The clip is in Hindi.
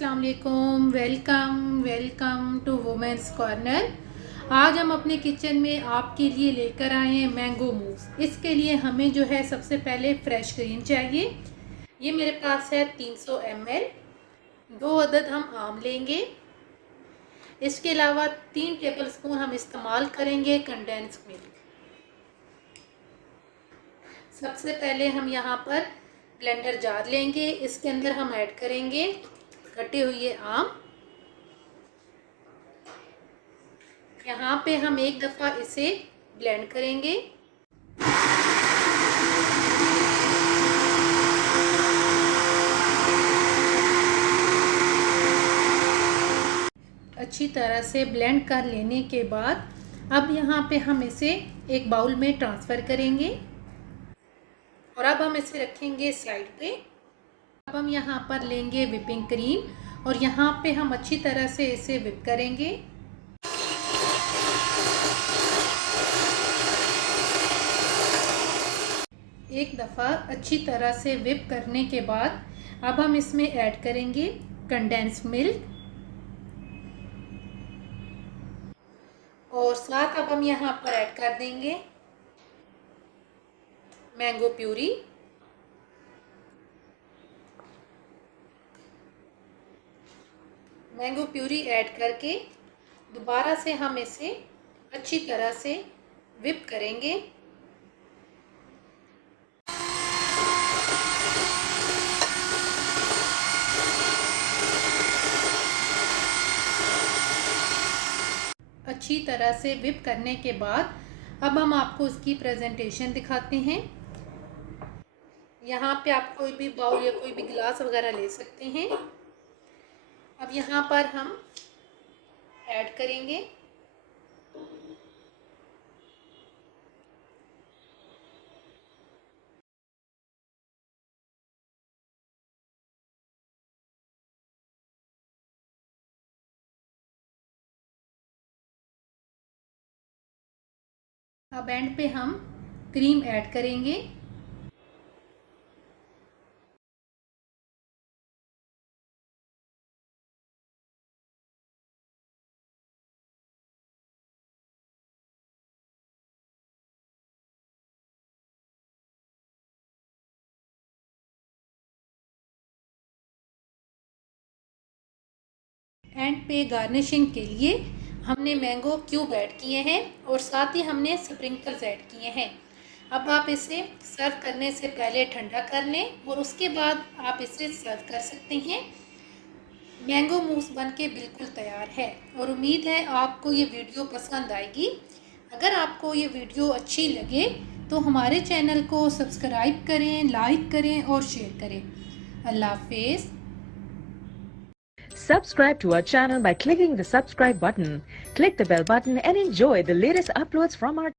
अस्सलाम वालेकुम, वेलकम टू वुमेंस कॉर्नर। आज हम अपने किचन में आपके लिए लेकर आए हैं मैंगो मूस। इसके लिए हमें जो है सबसे पहले फ्रेश क्रीम चाहिए। ये मेरे पास है 300 ml। 2 अदद हम आम लेंगे। इसके अलावा 3 टेबलस्पून हम इस्तेमाल करेंगे कंडेंस मिल्क। सबसे पहले हम यहाँ पर ब्लेंडर जार लेंगे। इसके अंदर हम ऐड करेंगे कटे हुए आम। यहाँ पे हम एक दफ़ा इसे ब्लेंड करेंगे। अच्छी तरह से ब्लेंड कर लेने के बाद अब यहाँ पे हम इसे एक बाउल में ट्रांसफ़र करेंगे और अब हम इसे रखेंगे साइड पे। अब हम यहाँ पर लेंगे विपिंग क्रीम और यहाँ पे हम अच्छी तरह से इसे विप करेंगे। एक दफ़ा अच्छी तरह से विप करने के बाद अब हम इसमें ऐड करेंगे कंडेंस मिल्क और साथ अब हम यहाँ पर ऐड कर देंगे mango puree. Mango puree add करके दोबारा से हम इसे अच्छी तरह से विप करेंगे। अच्छी तरह से विप करने के बाद अब हम आपको उसकी प्रेजेंटेशन दिखाते हैं। यहाँ पे आप कोई भी बाउल या कोई भी गिलास वगैरह ले सकते हैं। अब यहाँ पर हम ऐड करेंगे अब एंड पे हम क्रीम ऐड करेंगे। एंड पे गार्निशिंग के लिए हमने मैंगो क्यूब ऐड किए हैं और साथ ही हमने स्प्रिंकल्स ऐड किए हैं। अब आप इसे सर्व करने से पहले ठंडा कर लें और उसके बाद आप इसे सर्व कर सकते हैं। मैंगो मूस बनके बिल्कुल तैयार है और उम्मीद है आपको ये वीडियो पसंद आएगी। अगर आपको ये वीडियो अच्छी लगे तो हमारे चैनल को सब्सक्राइब करें, लाइक करें और शेयर करें। अल्लाह हाफिज़। Subscribe to our channel by clicking the subscribe button. Click the bell button and enjoy the latest uploads from our